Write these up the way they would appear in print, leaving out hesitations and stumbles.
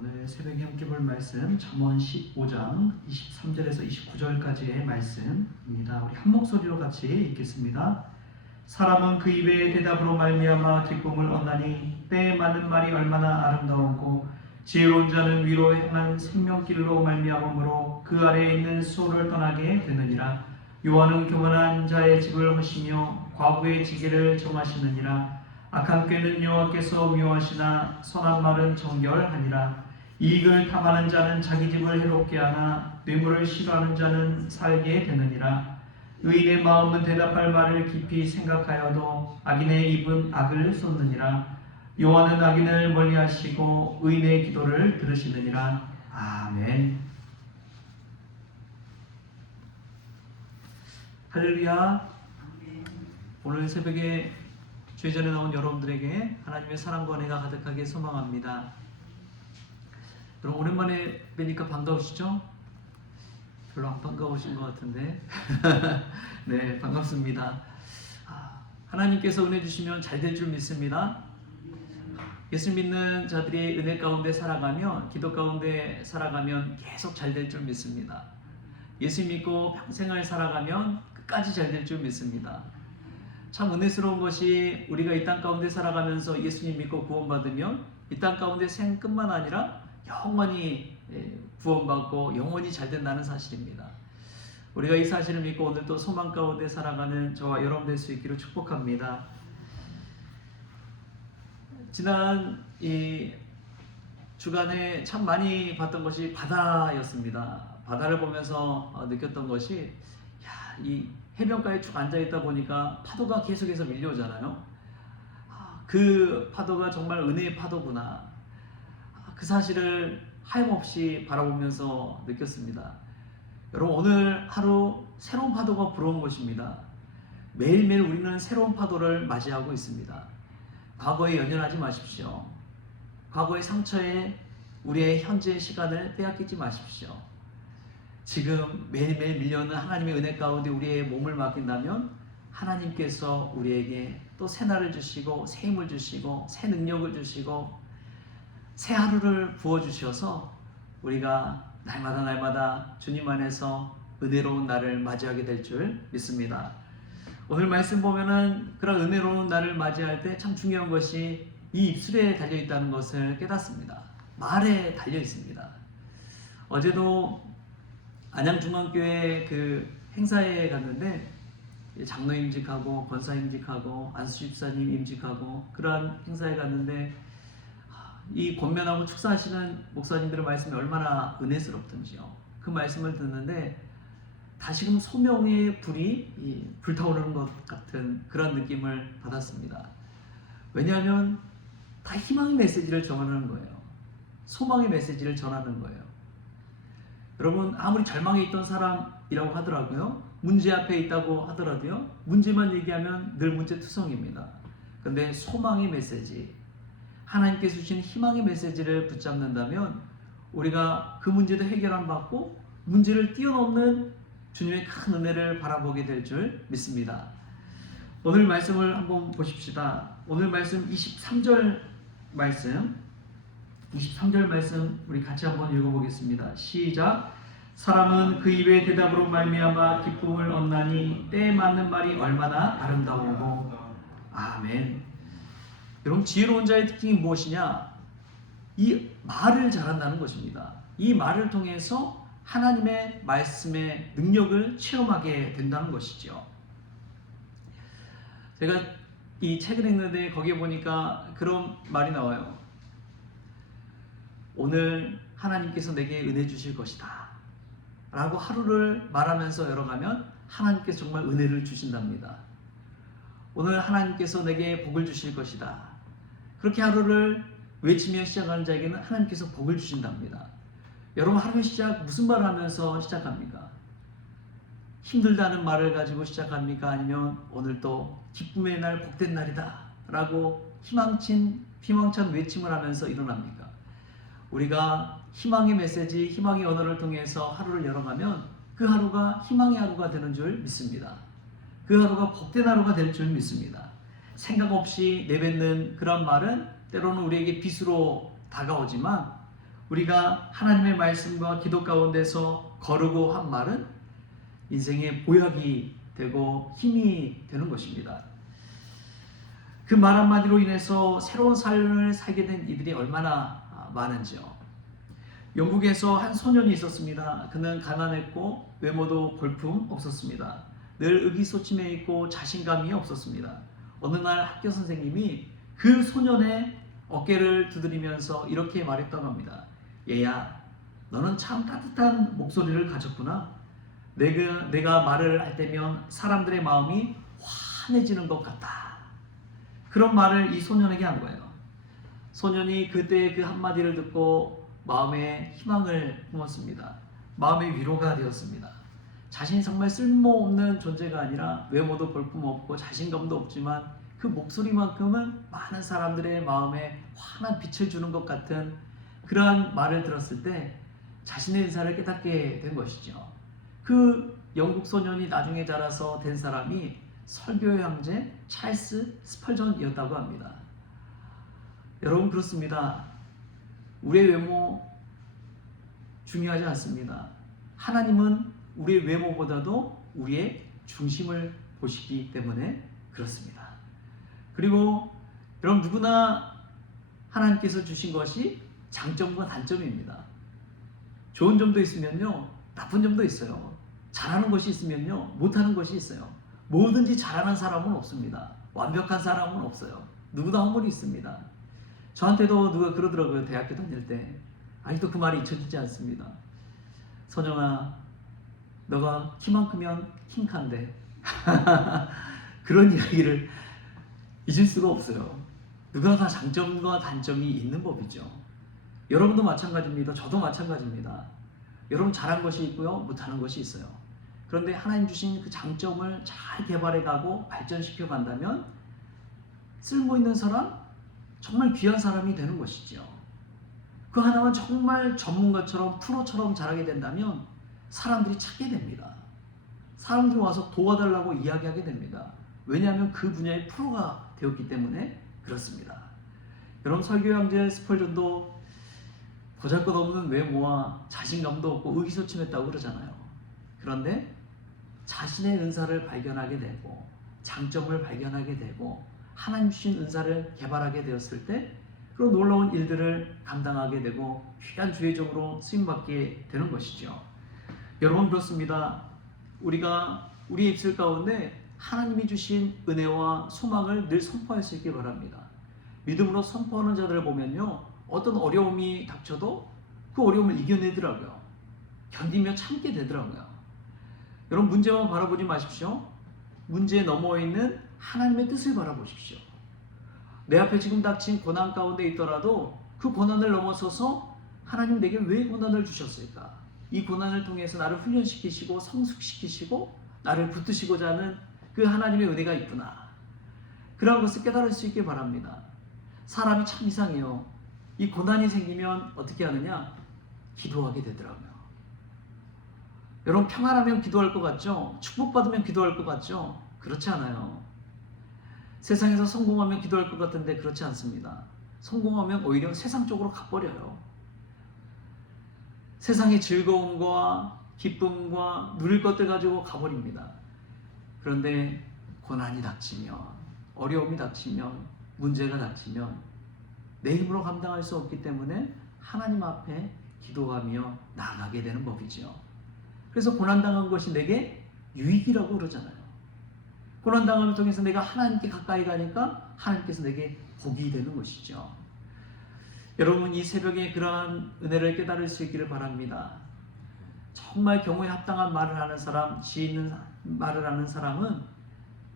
오늘 새벽에 함께 볼 말씀 잠언 15장 23절에서 29절까지의 말씀입니다. 우리 한 목소리로 같이 읽겠습니다. 사람은 그 입의 대답으로 말미암아 기쁨을 얻나니 때에 맞는 말이 얼마나 아름다웠고 지혜로운 자는 위로 향한 생명길로 말미암음으로 그 아래에 있는 수호를 떠나게 되느니라. 여호와는 교만한 자의 집을 허시며 과부의 지게를 정하시느니라. 악한 꾀는 여호와께서 미워하시나 선한 말은 정결하니라. 이익을 탐하는 자는 자기 집을 해롭게 하나 뇌물을 싫어하는 자는 살게 되느니라. 의인의 마음은 대답할 말을 깊이 생각하여도 악인의 입은 악을 쏟느니라. 여호와는 악인을 멀리하시고 의인의 기도를 들으시느니라. 아멘. 할렐루야. 오늘 새벽에 주의 전에 나온 여러분들에게 하나님의 사랑과 은혜가 가득하게 소망합니다. 여러분 오랜만에 뵈니까 반가우시죠? 별로 안 반가우신 것 같은데 네, 반갑습니다. 하나님께서 은혜 주시면 잘 될 줄 믿습니다. 예수 믿는 자들이 은혜 가운데 살아가면, 기도 가운데 살아가면 계속 잘 될 줄 믿습니다. 예수 믿고 평생을 살아가면 끝까지 잘 될 줄 믿습니다. 참 은혜스러운 것이 우리가 이 땅 가운데 살아가면서 예수님 믿고 구원받으면 이 땅 가운데 생끝만 아니라 영원히 구원받고 영원히 잘 된다는 사실입니다. 우리가 이 사실을 믿고 오늘 또 소망 가운데 살아가는 저와 여러분 될 수 있기를 축복합니다. 지난 이 주간에 참 많이 봤던 것이 바다였습니다. 바다를 보면서 느꼈던 것이 이 해변가에 쭉 앉아있다 보니까 파도가 계속해서 밀려오잖아요. 그 파도가 정말 은혜의 파도구나. 그 사실을 하염없이 바라보면서 느꼈습니다. 여러분 오늘 하루 새로운 파도가 불어온 것입니다. 매일매일 우리는 새로운 파도를 맞이하고 있습니다. 과거에 연연하지 마십시오. 과거의 상처에 우리의 현재의 시간을 빼앗기지 마십시오. 지금 매일매일 밀려오는 하나님의 은혜 가운데 우리의 몸을 맡긴다면 하나님께서 우리에게 또 새 날을 주시고 새 힘을 주시고 새 능력을 주시고 새 하루를 부어주셔서 우리가 날마다 주님 안에서 은혜로운 날을 맞이하게 될 줄 믿습니다. 오늘 말씀 보면은 그런 은혜로운 날을 맞이할 때 참 중요한 것이 이 입술에 달려있다는 것을 깨닫습니다. 말에 달려있습니다. 어제도 안양중앙교회 그 행사에 갔는데 장로 임직하고 권사 임직하고 안수 집사님 임직하고 그러한 행사에 갔는데 이 권면하고 축사하시는 목사님들의 말씀이 얼마나 은혜스럽던지요. 그 말씀을 듣는데 다시금 소명의 불이 불타오르는 것 같은 그런 느낌을 받았습니다. 왜냐하면 다 희망의 메시지를 전하는 거예요. 소망의 메시지를 전하는 거예요. 여러분 아무리 절망에 있던 사람이라고 하더라고요. 문제 앞에 있다고 하더라도요. 문제만 얘기하면 늘 문제투성입니다. 그런데 소망의 메시지, 하나님께서 주신 희망의 메시지를 붙잡는다면 우리가 그 문제도 해결 안 받고 문제를 뛰어넘는 주님의 큰 은혜를 바라보게 될 줄 믿습니다. 오늘 말씀을 한번 보십시다. 오늘 말씀 23절 말씀 우리 같이 한번 읽어보겠습니다. 시작. 사람은 그 입의 대답으로 말미암아 기쁨을 얻나니 때에 맞는 말이 얼마나 아름다우고. 아멘. 여러분 지혜로운 자의 특징이 무엇이냐? 이 말을 잘한다는 것입니다. 이 말을 통해서 하나님의 말씀의 능력을 체험하게 된다는 것이죠. 제가 이 책을 읽는데 거기에 보니까 그런 말이 나와요. 오늘 하나님께서 내게 은혜 주실 것이다 라고 하루를 말하면서 열어가면 하나님께서 정말 은혜를 주신답니다. 오늘 하나님께서 내게 복을 주실 것이다. 그렇게 하루를 외치며 시작하는 자에게는 하나님께서 복을 주신답니다. 여러분 하루의 시작 무슨 말을 하면서 시작합니까? 힘들다는 말을 가지고 시작합니까? 아니면 오늘 또 기쁨의 날 복된 날이다 라고 희망찬 외침을 하면서 일어납니까? 우리가 희망의 메시지, 희망의 언어를 통해서 하루를 열어가면 그 하루가 희망의 하루가 되는 줄 믿습니다. 그 하루가 복된 하루가 될 줄 믿습니다. 생각 없이 내뱉는 그런 말은 때로는 우리에게 빚으로 다가오지만 우리가 하나님의 말씀과 기도 가운데서 거르고 한 말은 인생의 보약이 되고 힘이 되는 것입니다. 그 말 한마디로 인해서 새로운 삶을 살게 된 이들이 얼마나 많은지요. 영국에서 한 소년이 있었습니다. 그는 가난했고 외모도 볼품 없었습니다. 늘 의기소침해 있고 자신감이 없었습니다. 어느 날 학교 선생님이 그 소년의 어깨를 두드리면서 이렇게 말했다고 합니다. 얘야, 너는 참 따뜻한 목소리를 가졌구나. 내가 말을 할 때면 사람들의 마음이 환해지는 것 같다. 그런 말을 이 소년에게 한 거예요. 소년이 그때 그 한마디를 듣고 마음에 희망을 품었습니다. 마음의 위로가 되었습니다. 자신이 정말 쓸모없는 존재가 아니라 외모도 볼품없고 자신감도 없지만 그 목소리만큼은 많은 사람들의 마음에 환한 빛을 주는 것 같은 그러한 말을 들었을 때 자신의 은사를 깨닫게 된 것이죠. 그 영국 소년이 나중에 자라서 된 사람이 설교의 황제 찰스 스펄전이었다고 합니다. 여러분, 그렇습니다. 우리의 외모 중요하지 않습니다. 하나님은 우리의 외모보다도 우리의 중심을 보시기 때문에 그렇습니다. 그리고 여러분, 누구나 하나님께서 주신 것이 장점과 단점입니다. 좋은 점도 있으면요, 나쁜 점도 있어요. 잘하는 것이 있으면요, 못하는 것이 있어요. 뭐든지 잘하는 사람은 없습니다. 완벽한 사람은 없어요. 누구나 허물이 있습니다. 저한테도 누가 그러더라고요. 대학교 다닐 때. 아직도 그 말이 잊혀지지 않습니다. 선영아, 너가 키만 크면 킹칸데. 그런 이야기를 잊을 수가 없어요. 누구나 다 장점과 단점이 있는 법이죠. 여러분도 마찬가지입니다. 저도 마찬가지입니다. 여러분 잘한 것이 있고요, 못하는 것이 있어요. 그런데 하나님 주신 그 장점을 잘 개발해 가고 발전시켜 간다면 쓸모 있는 사람, 정말 귀한 사람이 되는 것이죠. 그 하나만 정말 전문가처럼 프로처럼 잘하게 된다면 사람들이 찾게 됩니다. 사람들이 와서 도와달라고 이야기하게 됩니다. 왜냐하면 그 분야의 프로가 되었기 때문에 그렇습니다. 여러분, 설교 황제 스펄전도 보잘것없는 외모와 자신감도 없고 의기소침했다고 그러잖아요. 그런데 자신의 은사를 발견하게 되고 장점을 발견하게 되고 하나님 주신 은사를 개발하게 되었을 때 그런 놀라운 일들을 감당하게 되고 귀한 주의 종으로 쓰임받게 되는 것이죠. 여러분, 그렇습니다. 우리가 우리 입술 가운데 하나님이 주신 은혜와 소망을 늘 선포할 수 있길 바랍니다. 믿음으로 선포하는 자들을 보면요, 어떤 어려움이 닥쳐도 그 어려움을 이겨내더라고요. 견디며 참게 되더라고요. 여러분, 문제만 바라보지 마십시오. 문제에 넘어 있는 하나님의 뜻을 바라보십시오. 내 앞에 지금 닥친 고난 가운데 있더라도 그 고난을 넘어서서 하나님 내게 왜 고난을 주셨을까? 이 고난을 통해서 나를 훈련시키시고 성숙시키시고 나를 붙드시고자 하는 그 하나님의 은혜가 있구나. 그런 것을 깨달을 수 있길 바랍니다. 사람이 참 이상해요. 이 고난이 생기면 어떻게 하느냐? 기도하게 되더라고요. 여러분, 평안하면 기도할 것 같죠? 축복받으면 기도할 것 같죠? 그렇지 않아요. 세상에서 성공하면 기도할 것 같은데 그렇지 않습니다. 성공하면 오히려 세상 쪽으로 가버려요. 세상의 즐거움과 기쁨과 누릴 것들 가지고 가버립니다. 그런데 고난이 닥치면, 어려움이 닥치면, 문제가 닥치면 내 힘으로 감당할 수 없기 때문에 하나님 앞에 기도하며 나아가게 되는 법이죠. 그래서 고난당한 것이 내게 유익이라고 그러잖아요. 고난당함을 통해서 내가 하나님께 가까이 가니까 하나님께서 내게 복이 되는 것이죠. 여러분, 이 새벽에 그러한 은혜를 깨달을 수 있기를 바랍니다. 정말 경우에 합당한 말을 하는 사람, 지혜 있는 말을 하는 사람은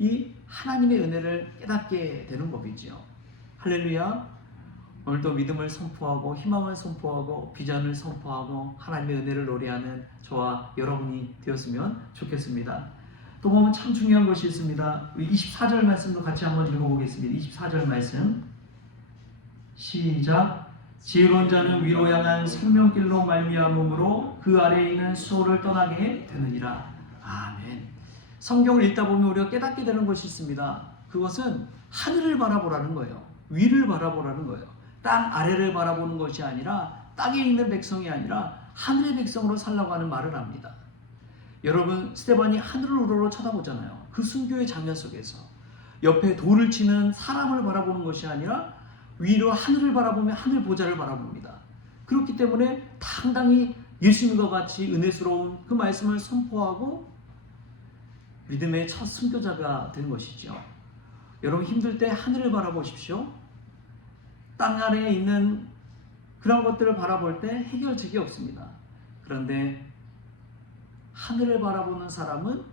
이 하나님의 은혜를 깨닫게 되는 법이죠. 할렐루야. 오늘도 믿음을 선포하고 희망을 선포하고 비전을 선포하고 하나님의 은혜를 노래하는 저와 여러분이 되었으면 좋겠습니다. 또 보면 참 중요한 것이 있습니다. 24절 말씀도 같이 한번 읽어보겠습니다. 24절 말씀 시작. 지혜로운 자는 위로 향한 생명길로 말미암음으로 그 아래에 있는 수호를 떠나게 되느니라. 아멘. 성경을 읽다 보면 우리가 깨닫게 되는 것이 있습니다. 그것은 하늘을 바라보라는 거예요. 위를 바라보라는 거예요. 땅 아래를 바라보는 것이 아니라 땅에 있는 백성이 아니라 하늘의 백성으로 살라고 하는 말을 합니다. 여러분, 스데반이 하늘을 우러러 쳐다보잖아요. 그 순교의 장면 속에서 옆에 돌을 치는 사람을 바라보는 것이 아니라 위로 하늘을 바라보며 하늘 보좌를 바라봅니다. 그렇기 때문에 당당히 예수님과 같이 은혜스러운 그 말씀을 선포하고 믿음의 첫 순교자가 된 것이죠. 여러분, 힘들 때 하늘을 바라보십시오. 땅 아래에 있는 그런 것들을 바라볼 때 해결책이 없습니다. 그런데 하늘을 바라보는 사람은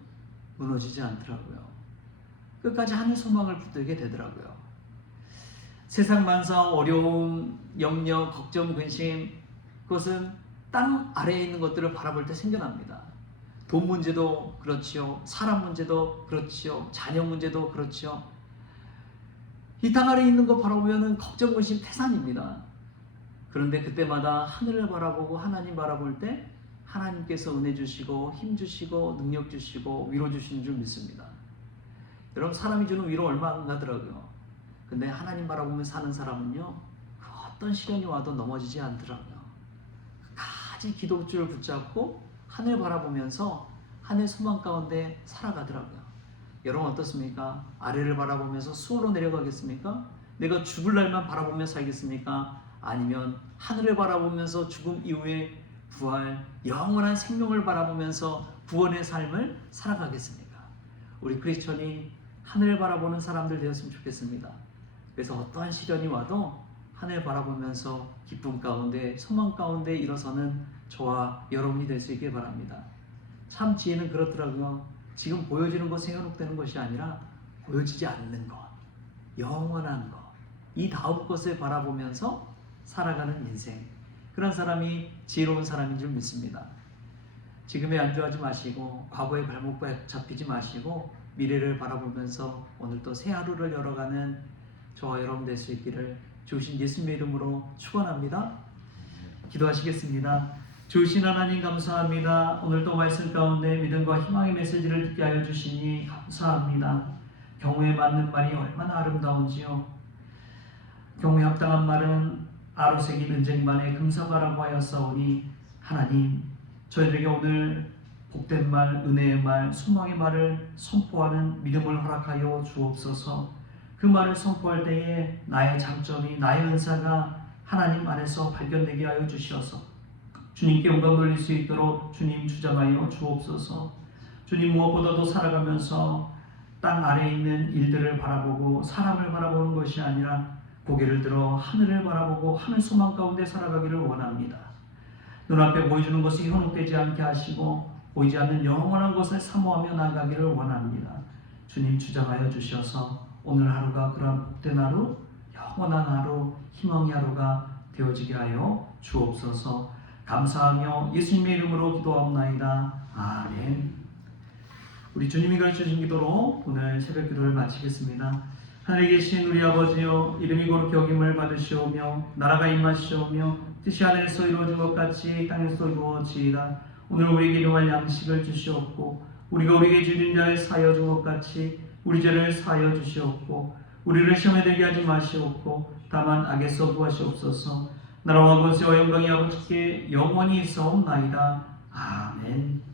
무너지지 않더라고요. 끝까지 하늘 소망을 붙들게 되더라고요. 세상 만사, 어려움, 염려, 걱정, 근심, 그것은 땅 아래에 있는 것들을 바라볼 때 생겨납니다. 돈 문제도 그렇지요. 사람 문제도 그렇지요. 자녀 문제도 그렇지요. 이 땅 아래에 있는 것 바라보면 걱정, 근심, 태산입니다. 그런데 그때마다 하늘을 바라보고 하나님 바라볼 때 하나님께서 은혜 주시고 힘 주시고 능력 주시고 위로 주시는 줄 믿습니다. 여러분, 사람이 주는 위로 얼마 안 가더라고요. 근데 하나님 바라보며 사는 사람은요, 그 어떤 시련이 와도 넘어지지 않더라고요. 끝까지 기도줄을 붙잡고 하늘 바라보면서 하늘 소망 가운데 살아가더라고요. 여러분, 어떻습니까? 아래를 바라보면서 수월로 내려가겠습니까? 내가 죽을 날만 바라보며 살겠습니까? 아니면 하늘을 바라보면서 죽음 이후에 부활, 영원한 생명을 바라보면서 구원의 삶을 살아가겠습니까? 우리 크리스천이 하늘을 바라보는 사람들 되었으면 좋겠습니다. 그래서 어떠한 시련이 와도 하늘 바라보면서 기쁨 가운데 소망 가운데 일어서는 저와 여러분이 될 수 있길 바랍니다. 참 지혜는 그렇더라고요. 지금 보여지는 것에 현혹되는 것이 아니라 보여지지 않는 것, 영원한 것, 이 다음 것을 바라보면서 살아가는 인생, 그런 사람이 지혜로운 사람인 줄 믿습니다. 지금에 안주하지 마시고 과거의 발목 잡히지 마시고 미래를 바라보면서 오늘 또 새 하루를 열어가는 저와 여러분 될 수 있기를 주신 예수님의 이름으로 축원합니다. 기도하시겠습니다. 주신 하나님 감사합니다. 오늘 또 말씀 가운데 믿음과 희망의 메시지를 듣게 하여 주시니 감사합니다. 경우에 맞는 말이 얼마나 아름다운지요. 경우에 합당한 말은 아로새긴 은쟁반에 금사과라고 하였사오니 하나님, 저희들에게 오늘 복된 말, 은혜의 말, 소망의 말을 선포하는 믿음을 허락하여 주옵소서. 그 말을 선포할 때에 나의 장점이, 나의 은사가 하나님 안에서 발견되게 하여 주시어서 주님께 영광 돌릴 수 있도록 주님 주장하여 주옵소서. 주님, 무엇보다도 살아가면서 땅 아래에 있는 일들을 바라보고 사람을 바라보는 것이 아니라 고개를 들어 하늘을 바라보고 하늘 소망 가운데 살아가기를 원합니다. 눈앞에 보여주는 것이 현혹되지 않게 하시고 보이지 않는 영원한 것을 사모하며 나가기를 원합니다. 주님 주장하여 주셔서 오늘 하루가 그러한 복된 하루, 영원한 하루, 희망의 하루가 되어지게 하여 주옵소서. 감사하며 예수님의 이름으로 기도하옵나이다. 아멘. 우리 주님이 가르쳐주신 기도로 오늘 새벽 기도를 마치겠습니다. 하늘에 계신 우리 아버지여, 이름이 거룩히 여김을 받으시오며 나라가 임하시오며 뜻이 하늘에서 이루어진 것 같이 땅에서도 이루어지이다. 오늘 우리에게 일용할 양식을 주시옵고 우리가 우리에게 주는 자를 사하여 준 것 같이 우리 죄를 사하여 주시옵고 우리를 시험에 들게 하지 마시옵고 다만 악에서 구하시옵소서. 나라와 권세와 영광이 아버지께 영원히 있사옵나이다. 아멘.